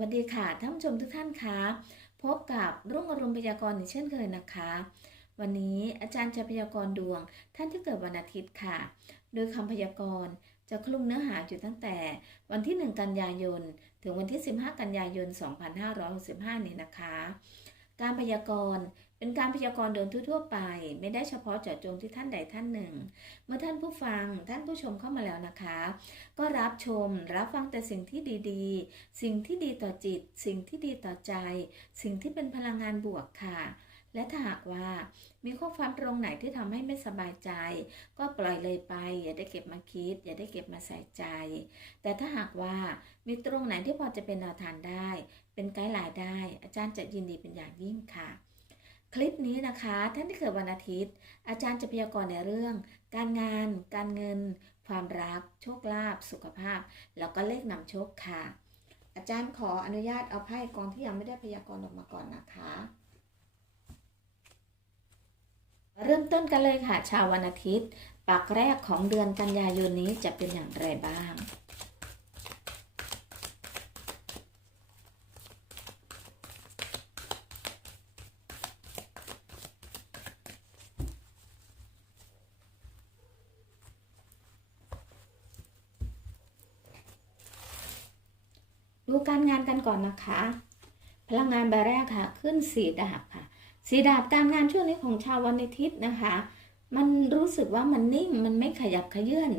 วัสดีค่ะท่านผู้ชมทุกท่านคะพบกับรุ่งอรุณพยากรณ์อีกเช่นเคยนะคะ วันนี้อาจารย์จะพยากรณ์ดวง ท่านที่เกิดวันอาทิตย์ค่ะ โดยคำพยากรณ์จะคลุมเนื้อหาอยู่ตั้งแต่ วันที่ 1 กันยายน ถึงวันที่ 15 กันยายน 2565 นี้นะคะ การพยากรณ์ เป็นการพยากรณ์โดยทั่วๆไป ไม่ได้เฉพาะเจาะจงที่ท่านใดท่านหนึ่ง เมื่อท่านผู้ฟังท่านผู้ชมเข้ามาแล้วนะคะ ก็รับชมรับฟังแต่สิ่งที่ดีๆ สิ่งที่ดีต่อจิต สิ่งที่ดีต่อใจ สิ่งที่เป็นพลังงานบวกค่ะและถ้าหากว่ามีข้อความตรงไหนที่ทำให้ไม่สบายใจ ก็ปล่อยเลยไป อย่าได้เก็บมาคิด อย่าได้เก็บมาใส่ใจ แต่ถ้าหากว่ามีตรงไหนที่พอจะเป็นแนวทางได้ เป็นไกด์ไลน์ได้ อาจารย์จะยินดีเป็นอย่างยิ่งค่ะ คลิปนี้นะคะ ท่านที่เกิดวันอาทิตย์ อาจารย์จะพยากรณ์ในเรื่อง การงาน การเงิน ความรัก โชคลาภสุขภาพ แล้วก็เลขนำโชคค่ะ อาจารย์ขออนุญาตเอาไพ่กองที่ยังไม่ได้พยากรณ์ออกมาก่อนนะคะ เริ่มต้นกันเลยค่ะ ชาววันอาทิตย์ปักแรกของเดือนกันยายนนี้จะเป็นอย่างไรบ้าง ดูการงานกันก่อนนะคะ พลังงานใบแรกค่ะ ขึ้นสีดาบค่ะ สีดาบการงานช่วงนี้ของชาววันอาทิตย์นะคะ มันรู้สึกว่ามันนิ่งมันไม่ขยับขยื่น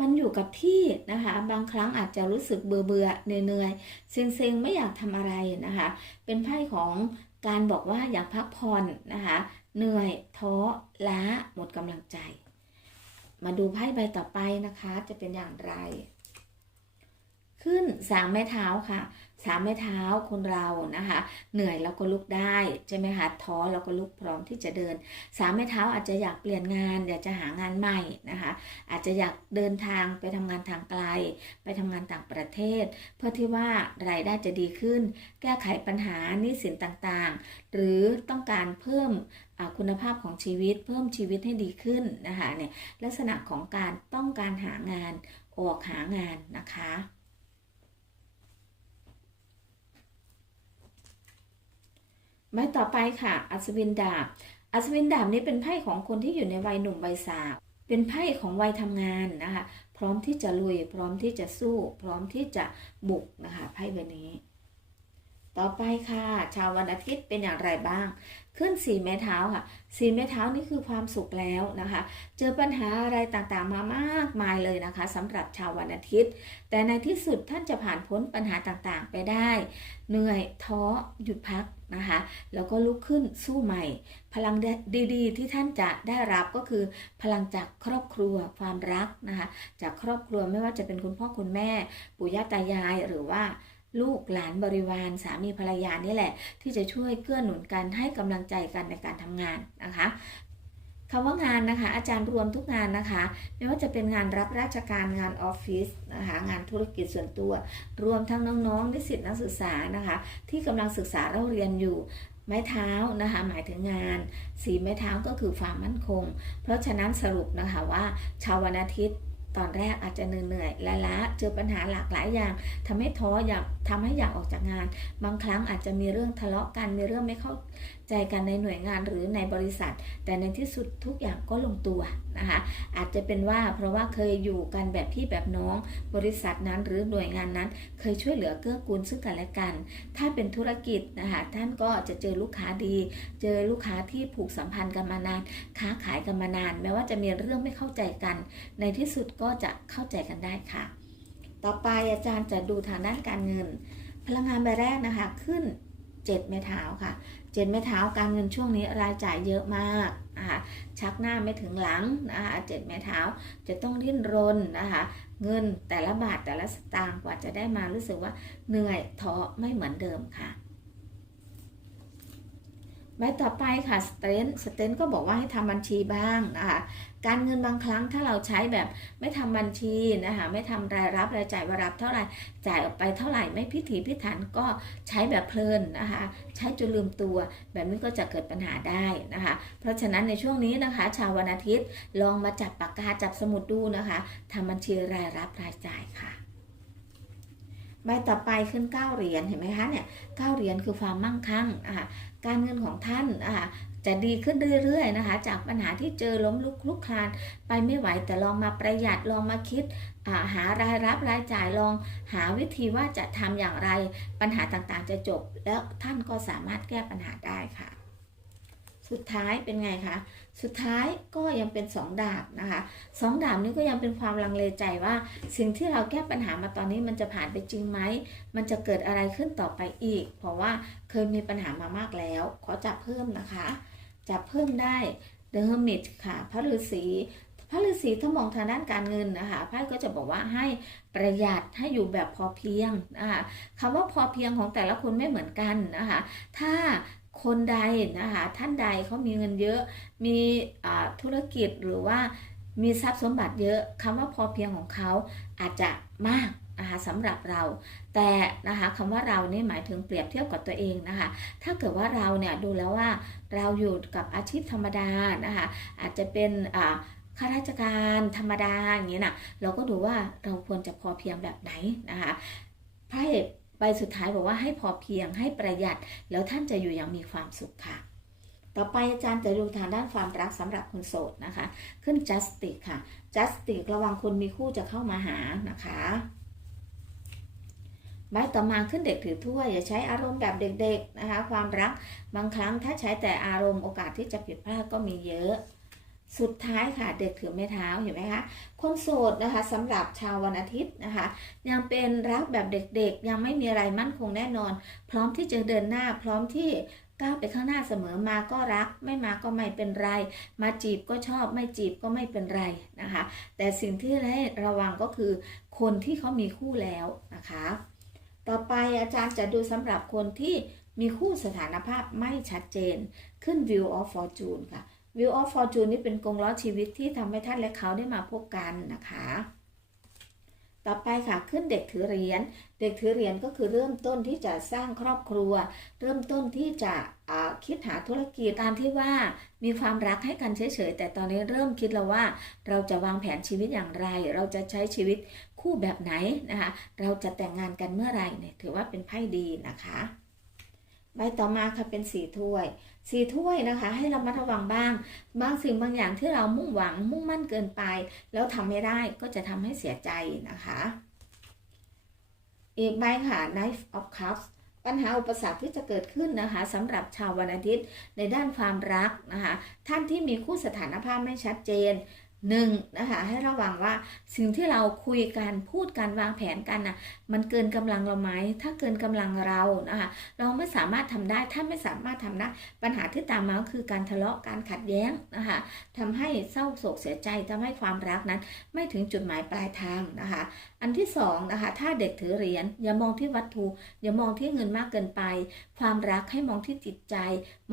มันอยู่กับที่นะคะ บางครั้งอาจจะรู้สึกเบื่อเบื่อเหนื่อยๆเซ็งๆไม่อยากทำอะไรนะคะ เป็นไพ่ของการบอกว่าอยากพักผ่อนนะคะ เหนื่อยท้อล้าหมดกำลังใจ มาดูไพ่ใบต่อไปนะคะ จะเป็นอย่างไร ขึ้นสามไม้เท้าค่ะสามไม้เท้าคนเรานะคะ เหนื่อยแล้วก็ลุกได้ใช่ไหมคะท้อแล้วก็ลุกพร้อมที่จะเดินสามไม้เท้าอาจจะอยากเปลี่ยนงานอยากจะหางานใหม่นะคะ อาจจะอยากเดินทางไปทำงานทางไกล ไปทำงานต่างประเทศ เพื่อที่ว่ารายได้จะดีขึ้น แก้ไขปัญหาหนี้สินต่างๆ หรือต้องการเพิ่มคุณภาพของชีวิตเพิ่มชีวิตให้ดีขึ้นนะคะเนี่ยลักษณะของการต้องการหางานออกหางานนะคะ ไม้ต่อไปค่ะ อัศวินดาบ อัศวินดาบนี้เป็นไพ่ของคนที่อยู่ในวัยหนุ่มวัยสาว เป็นไพ่ของวัยทำงานนะคะ พร้อมที่จะลุย พร้อมที่จะสู้ พร้อมที่จะบุกนะคะ ไพ่ใบนี้ ต่อไปค่ะ ชาววันอาทิตย์เป็นอย่างไรบ้าง ขึ้นสี่ไม้เท้าค่ะ สี่ไม้เท้านี่คือความสุขแล้วนะคะ เจอปัญหาอะไรต่างๆมามากมายเลยนะคะสำหรับชาววันอาทิตย์ แต่ในที่สุดท่านจะผ่านพ้นปัญหาต่างๆไปได้ เหนื่อยท้อหยุดพักนะคะ แล้วก็ลุกขึ้นสู้ใหม่ พลังดีๆ ที่ท่านจะได้รับก็คือ พลังจากครอบครัวความรักนะคะ จากครอบครัวไม่ว่าจะเป็นคุณพ่อคุณแม่ ปู่ย่าตายายหรือว่า ลูกหลานบริวารสามีภรรยานี่แหละ ที่จะช่วยเกื้อหนุนกันให้กำลังใจกันในการทำงานนะคะคำว่างานนะคะ อาจารย์รวมทุกงานนะคะ ไม่ว่าจะเป็นงานรับราชการงานออฟฟิศนะคะงานธุรกิจส่วนตัว รวมทั้งน้องๆนิสิตนักศึกษานะคะ ที่กำลังศึกษาเราเรียนอยู่ไม้เท้านะคะหมายถึงงานสีไม้เท้าก็คือความมั่นคง เพราะฉะนั้นสรุปนะคะว่าชาววันอาทิตย์ ตอนแรกอาจจะเหนื่อยๆและล้าเจอปัญหาหลากหลายอย่างทำให้ท้ออยากทำให้อยากออกจากงาน บางครั้งอาจจะมีเรื่องทะเลาะกันมีเรื่องไม่เข้า ใจกันในหน่วยงานหรือในบริษัท แต่ในที่สุดทุกอย่างก็ลงตัวนะคะอาจจะเป็นว่าเพราะว่าเคยอยู่กันแบบพี่แบบน้อง บริษัทนั้นหรือหน่วยงานนั้น เคยช่วยเหลือเกื้อกูลซึ่งกันและกัน ถ้าเป็นธุรกิจนะคะท่านก็จะเจอลูกค้าดี เจอลูกค้าที่ผูกสัมพันธ์กันมานาน ค้าขายกันมานาน แม้ว่าจะมีเรื่องไม่เข้าใจกัน ในที่สุดก็จะเข้าใจกันได้ค่ะ ต่อไปอาจารย์จะดูทางด้านการเงิน พลังงานใบแรกนะคะขึ้นเจ็ดไม้เท้าค่ะ เจ็ดไม่เท้าการเงินช่วงนี้รายจ่ายเยอะมากนะคะชักหน้าไม่ถึงหลังนะคะเจ็ดไม้เท้าจะต้องดิ้นรนนะคะเงินแต่ละบาทแต่ละสตางค์กว่าจะได้มารู้สึกว่าเหนื่อยท้อไม่เหมือนเดิมค่ะ ใบต่อไปค่ะสเตนสเตนก็บอกว่าให้ทำบัญชีบ้างนะคะการเงินบางครั้งถ้าเราใช้แบบไม่ทำบัญชีนะคะไม่ทำรายรับรายจ่ายวารับเท่าไหร่จ่ายออกไปเท่าไหร่ไม่พิถีพิถันก็ใช้แบบเพลินนะคะใช้จนลืมตัว แบบนี้ก็จะเกิดปัญหาได้นะคะเพราะฉะนั้นในช่วงนี้นะคะ ชาววันอาทิตย์ลองมาจับปากกาจับสมุดดูนะคะทำบัญชีรายรับรายจ่ายค่ะใบต่อไปขึ้นเก้าเหรียญเห็นไหมคะเนี่ยเก้าเหรียญคือความมั่งคั่งอ่า การเงินของท่านอ่าจะดีขึ้นเรื่อยๆนะคะ จากปัญหาที่เจอล้มลุกคลุกคลานไปไม่ไหวแต่ลองมาประหยัดลองมาคิดาหารายรับรายจ่ายลองหาวิธีว่าจะทำอย่างไรปัญหาต่างๆจะจบ แล้วท่านก็สามารถแก้ปัญหาได้ค่ะ สุดท้ายเป็นไงคะ สุดท้ายก็ยังเป็นสองดาบนะคะสองดาบนี้ก็ยังเป็นความลังเลใจว่า สิ่งที่เราแก้ปัญหามาตอนนี้มันจะผ่านไปจริงไหม มันจะเกิดอะไรขึ้นต่อไปอีก เพราะว่าเคยมีปัญหามามากแล้ว ขอจับเพิ่มนะคะ จับเพิ่มได้ The Hermit ค่ะ พระฤาษีพระฤาษีถ้ามองทางด้านการเงินนะคะไพ่ก็จะบอกว่าให้ประหยัดให้อยู่แบบพอเพียงนะคะคำว่าพอเพียงของแต่ละคนไม่เหมือนกันนะคะ ถ้า คนใดนะคะท่านใดเขามีเงินเยอะ มีธุรกิจหรือว่ามีทรัพย์สมบัติเยอะคำว่าพอเพียงของเขาอาจจะมากนะคะสำหรับเราแต่นะคะคำว่าเรานี่หมายถึงเปรียบเทียบกับตัวเองนะคะถ้าเกิดว่าเราเนี่ยดูแล้วว่าเราอยู่กับอาชีพธรรมดานะคะอาจจะเป็นอ่าข้าราชการธรรมดาอย่างนี้นะเราก็ดูว่าเราควรจะพอเพียงแบบไหนนะคะไพ่ ใบสุดท้ายบอกว่าให้พอเพียงให้ประหยัด แล้วท่านจะอยู่อย่างมีความสุขค่ะ ต่อไปอาจารย์จะดูทางด้านความรักสำหรับคนโสดนะคะ ขึ้น justice ค่ะ justice ระวังคนมีคู่จะเข้ามาหานะคะใบต่อมาขึ้นเด็กถือถ้วยอย่าใช้อารมณ์แบบเด็กๆนะคะ ความรักบางครั้งถ้าใช้แต่อารมณ์โอกาสที่จะผิดพลาดก็มีเยอะ สุดท้ายค่ะเด็กถือไม้เท้าเห็นไหมคะคนโสดนะคะสำหรับชาววันอาทิตย์นะคะ ยังเป็นรักแบบเด็กๆ ยังไม่มีอะไรมั่นคงแน่นอน พร้อมที่จะเดินหน้าพร้อมที่ก้าวไปข้างหน้าเสมอมาก็รัก ไม่มาก็ไม่เป็นไร มาจีบก็ชอบไม่จีบก็ไม่เป็นไรนะคะ แต่สิ่งที่ให้ระวังก็คือ คนที่เขามีคู่แล้วนะคะ ต่อไปอาจารย์จะดูสำหรับคนที่มีคู่สถานภาพไม่ชัดเจนขึ้น View of Fortune ค่ะ View of Fortune นี่เป็นกงล้อชีวิตที่ทำให้ท่านและเขาได้มาพบกันนะคะ ต่อไปค่ะขึ้นเด็กถือเหรียญ เด็กถือเหรียญก็คือเริ่มต้นที่จะสร้างครอบครัว เริ่มต้นที่จะคิดหาธุรกิจตามที่ว่ามีความรักให้กันเฉยๆ แต่ตอนนี้เริ่มคิดแล้วว่า เราจะวางแผนชีวิตอย่างไร เราจะใช้ชีวิตคู่แบบไหนนะคะ เราจะแต่งงานกันเมื่อไหร่เนี่ยถือว่าเป็นไพ่ดีนะคะ ใบต่อมาค่ะเป็นสีถ้วย สีถ้วยนะคะ ให้เรามาระวังบ้าง บางสิ่งบางอย่างที่เรามุ่งหวังมุ่งมั่นเกินไป แล้วทำไม่ได้ก็จะทำให้เสียใจนะคะ อีกใบค่ะ Knife of Cups ปัญหาอุปสรรคที่จะเกิดขึ้นนะคะสำหรับชาววันอาทิตย์ในด้านความรักนะคะ ท่านที่มีคู่สถานภาพไม่ชัดเจน หนึ่งนะคะให้ระวังว่าสิ่งที่เราคุยกันพูดกันวางแผนกันนะมันเกินกำลังเราไหมถ้าเกินกำลังเรานะคะเราไม่สามารถทำได้ถ้าไม่สามารถทำได้ปัญหาที่ตามมาคือการทะเลาะการขัดแย้งนะคะทำให้เศร้าโศกเสียใจทำให้ความรักนั้น ไม่ถึงจุดหมายปลายทางนะคะ อันที่สองนะคะ ถ้าเด็กถือเหรียญอย่ามองที่วัตถุ อย่ามองที่เงินมากเกินไป ความรักให้มองที่จิตใจ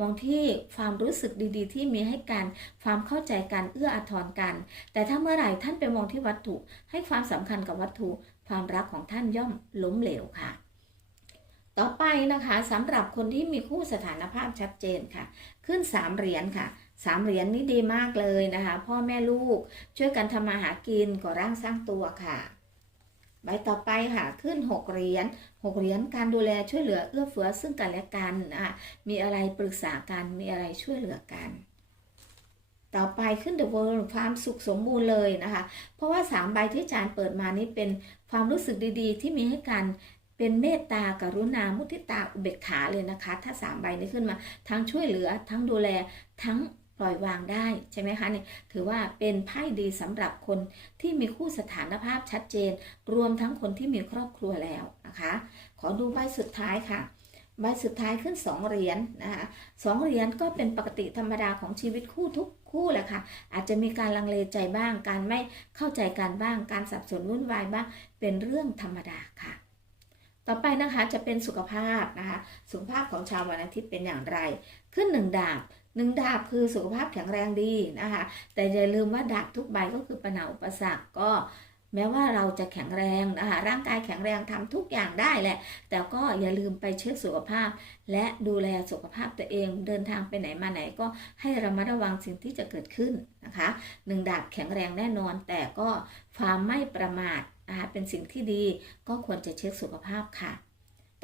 มองที่ความรู้สึกดีๆ ที่มีให้กัน ความเข้าใจกันเอื้ออาทรกัน แต่ถ้าเมื่อไหร่ท่านไปมองที่วัตถุ ให้ความสำคัญกับวัตถุ ความรักของท่านย่อมล้มเหลวค่ะต่อไปนะคะสำหรับคนที่มีคู่สถานภาพชัดเจนค่ะ ขึ้นสามเหรียญค่ะสามเหรียญนี่ดีมากเลยนะคะ พ่อแม่ลูกช่วยกันทำมาหากินก่อร่างสร้างตัวค่ะ ใบต่อไปค่ะขึ้น 6 เหรียญ6เหรียญการดูแลช่วยเหลือเอื้อเฟื้อซึ่งกันและกันนะคะมีอะไรปรึกษากันมีอะไรช่วยเหลือกัน ต่อไปขึ้น The World ความสุขสมบูรณ์เลยนะคะ เพราะว่าสามใบที่อาจารย์เปิดมานี้เป็นความรู้สึกดีๆ ที่มีให้กันเป็นเมตตากรุณา มุทิตา อุเบกขาเลยนะคะ ถ้าสามใบนี้ขึ้นมา ทั้งช่วยเหลือ ทั้งดูแล ทั้ง ปล่อยวางได้ใช่ไหมคะนี่ถือว่าเป็นไพ่ดีสำหรับคนที่มีคู่สถานภาพชัดเจน รวมทั้งคนที่มีครอบครัวแล้วนะคะ ขอดูใบสุดท้ายค่ะ ใบสุดท้ายขึ้นสองเหรียญนนะคะสองเหรียญก็เป็นปกติธรรมดาของชีวิตคู่ทุกคู่แหละค่ะ อาจจะมีการลังเลใจบ้าง การไม่เข้าใจกันบ้าง การสับสนวุ่นวายบ้าง เป็นเรื่องธรรมดาค่ะต่อไปนะคะจะเป็นสุขภาพนะคะ สุขภาพของชาววันอาทิตย์เป็นอย่างไร ขึ้นหนึ่งดาบ หนึ่งดาบคือสุขภาพแข็งแรงดีนะคะ แต่อย่าลืมว่าดาบทุกใบก็คือปัญหาอุปสรรคก็แม้ว่าเราจะแข็งแรงนะคะร่างกายแข็งแรงทำทุกอย่างได้แหละ แต่ก็อย่าลืมไปเช็คสุขภาพ และดูแลสุขภาพตัวเองเดินทางไปไหนมาไหนก็ให้ระมัดระวังสิ่งที่จะเกิดขึ้นนะคะหนึ่งดาบแข็งแรงแน่นอน แต่ก็ความไม่ประมาทนะคะเป็นสิ่งที่ดีก็ควรจะเช็คสุขภาพค่ะ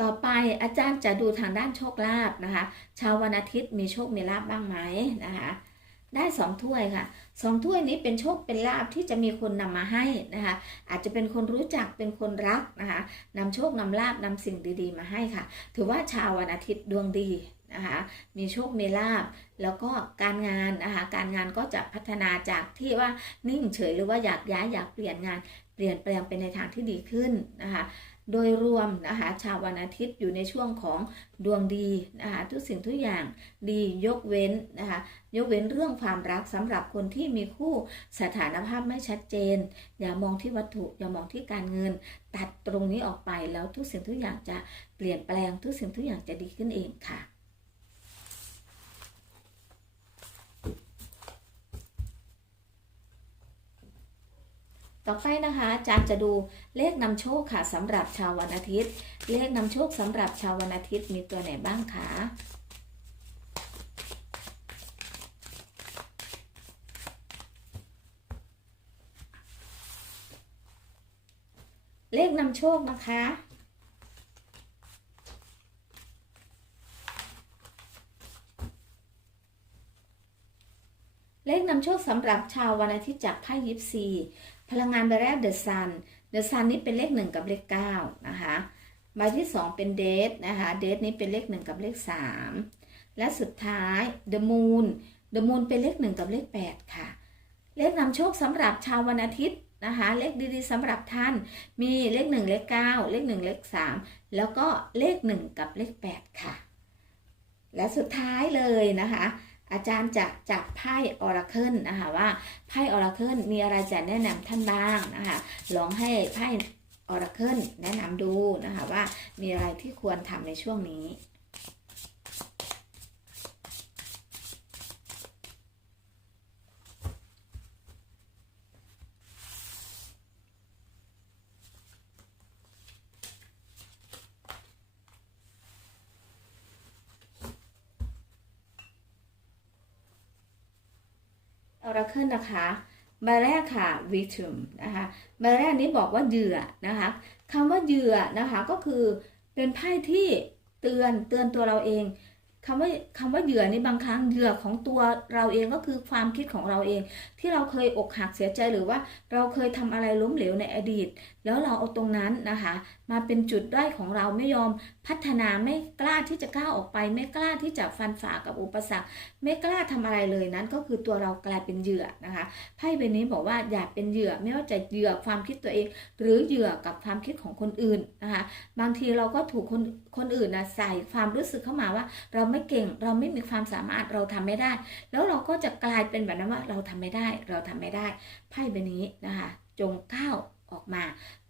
ต่อไปอาจารย์จะดูทางด้านโชคลาภนะคะ ชาววันอาทิตย์มีโชคมีลาภบ้างไหมนะคะ ได้สองถ้วยค่ะสองถ้วยนี้เป็นโชคเป็นลาภที่จะมีคนนำมาให้นะคะ อาจจะเป็นคนรู้จักเป็นคนรักนะคะนำโชคนำลาภนำสิ่งดีๆ มาให้ค่ะ ถือว่าชาววันอาทิตย์ดวงดีนะคะมีโชคมีลาภแล้วก็การงานนะคะการงานก็จะพัฒนาจากที่ว่านิ่งเฉยหรือว่าอยากย้ายอยากเปลี่ยนงานเปลี่ยนแปลงไปในทางที่ดีขึ้นนะคะ โดยรวมนะคะชาววันอาทิตย์อยู่ในช่วงของดวงดีนะคะทุกสิ่งทุกอย่างดียกเว้นนะคะยกเว้นเรื่องความรักสำหรับคนที่มีคู่สถานภาพไม่ชัดเจน อย่ามองที่วัตถุอย่ามองที่การเงิน ตัดตรงนี้ออกไปแล้วทุกสิ่งทุกอย่างจะเปลี่ยนแปลงทุกสิ่งทุกอย่างจะดีขึ้นเองค่ะ ต่อไปนะคะอาจารย์จะดูเลขนำโชคค่ะสำหรับชาววันอาทิตย์ เลขนำโชคสำหรับชาววันอาทิตย์มีตัวไหนบ้างคะเลขนำโชคนะคะ เลขนำโชคสำหรับชาววันอาทิตย์จากไพ่ยิปซี พลังงานใบแรกเดอะซันเดอะซันนี้เป็นเลขหนึ่งกับเลขเก้านะคะใบที่สองเป็นเดทนะคะเดทนี้เป็นเลขหนึ่งกับเลขสามและสุดท้ายเดอะมูนเดอะมูนเป็นเลขหนึ่งกับเลขแปดค่ะ เลขนำโชคสำหรับชาววันอาทิตย์นะคะเลขดีๆสำหรับท่านมีเลขหนึ่งเลขเก้าเลขหนึ่งเลขสามแล้วก็เลขหนึ่งกับเลขแปดค่ะ และสุดท้ายเลยนะคะ อาจารย์จะจับไพ่ออราเคิลนะคะว่าไพ่ออราเคิลมีอะไรจะแนะนำท่านบ้างนะคะลองให้ไพ่ออราเคิลแนะนำดูนะคะว่ามีอะไรที่ควรทำในช่วงนี้ ออราเคิลนะคะใบแรกค่ะ victim นะคะใบแรกนี้บอกว่าเหยื่อนะคะคำว่าเหยื่อนะคะก็คือเป็นไพ่ที่เตือนเตือนตัวเราเองคำว่าคำว่าเหยื่อนี่บางครั้งเหยื่อของตัวเราเองก็คือความคิดของเราเอง ที่เราเคยอกหักเสียใจหรือว่าเราเคยทำอะไรล้มเหลวในอดีต แล้วเราเอาตรงนั้นนะคะ มาเป็นจุดด้อยของเราไม่ยอมพัฒนาไม่กล้าที่จะก้าวออกไป ไม่กล้าที่จะฟันฝ่ากับอุปสรรค ไม่กล้าทำอะไรเลยนั้น ก็คือตัวเรากลายเป็นเหยื่อนะคะไพ่ใบนี้บอกว่าอย่าเป็นเหยื่อไม่ว่าจะเหยื่อความคิดตัวเอง หรือเหยื่อกับความคิดของคนอื่นนะคะ บางทีเราก็ถูกคนคนอื่นนะใส่ความรู้สึกเข้ามาว่า เราไม่เก่งเราไม่มีความสามารถเราทำไม่ได้ แล้วเราก็จะกลายเป็นแบบนั้นว่าเราทำไม่ได้ เราทำไม่ได้ไพ่ใบนี้นะคะ จงก้าว ออกมา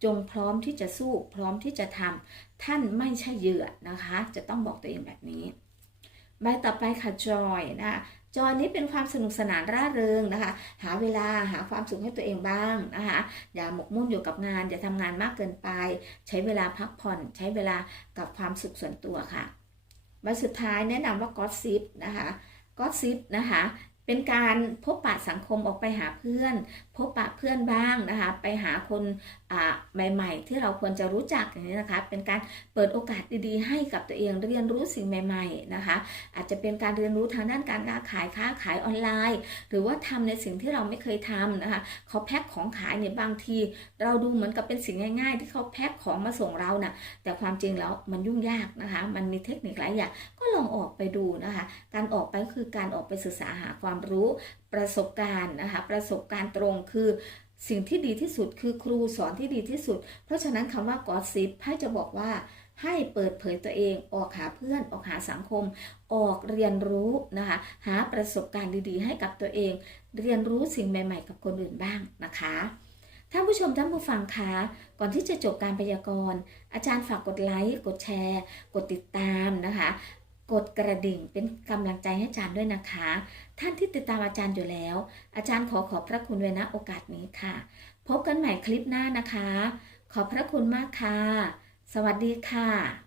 จงพร้อมที่จะสู้พร้อมที่จะทำท่านไม่ใช่เหยื่อนะคะ จะต้องบอกตัวเองแบบนี้ใบต่อไปค่ะจอยนะคะจอยนี้เป็นความสนุกสนานร่าเริงนะคะ หาเวลาหาความสุขให้ตัวเองบ้างนะคะ อย่าหมกมุ่นอยู่กับงาน อย่าทำงานมากเกินไป ใช้เวลาพักผ่อน ใช้เวลากับความสุขส่วนตัวค่ะใบสุดท้ายแนะนำว่าก็ซิปนะคะก็ซิปนะคะเป็นการพบปะสังคมออกไปหาเพื่อนพบปะเพื่อนบ้างนะคะ ไปหาคนใหม่ ๆ ที่เราควรจะรู้จักอย่างนี้นะคะ เป็นการเปิดโอกาสดีๆ ให้กับตัวเองเรียนรู้สิ่งใหม่ ๆนะคะ อาจจะเป็นการเรียนรู้ทางด้านการค้าขายค้าขายออนไลน์ หรือว่าทำในสิ่งที่เราไม่เคยทำนะคะเขาแพ็คของขายเนี่ยบางที เราดูเหมือนกับเป็นสิ่งง่าย ๆ ที่เขาแพ็คของมาส่งเรานะ่ะแต่ความจริงแล้วมันยุ่งยากนะคะ มันมีเทคนิคหลายอย่างก็ลองออกไปดูนะคะ การออกไปคือการออกไปศึกษาหาความรู้ ประสบการณ์นะคะประสบการณ์ตรงคือสิ่งที่ดีที่สุดคือครูสอนที่ดีที่สุด เพราะฉะนั้นคำว่ากอดซิปให้จะบอกว่าให้เปิดเผยตัวเองออกหาเพื่อนออกหาสังคม ออกเรียนรู้นะคะหาประสบการณ์ดีๆ ให้กับตัวเอง เรียนรู้สิ่งใหม่ ๆ กับคนอื่นบ้างนะคะท่านผู้ชมท่านผู้ฟังคะก่อนที่จะจบการพยากรณ์ อาจารย์ฝากกดไลค์กดแชร์ กดติดตามนะคะ กดกระดิ่งเป็นกำลังใจให้อาจารย์ด้วยนะคะ ท่านที่ติดตามอาจารย์อยู่แล้ว อาจารย์ขอขอบพระคุณไว้ณโอกาสนี้ค่ะ พบกันใหม่คลิปหน้านะคะ ขอบพระคุณมากค่ะ สวัสดีค่ะ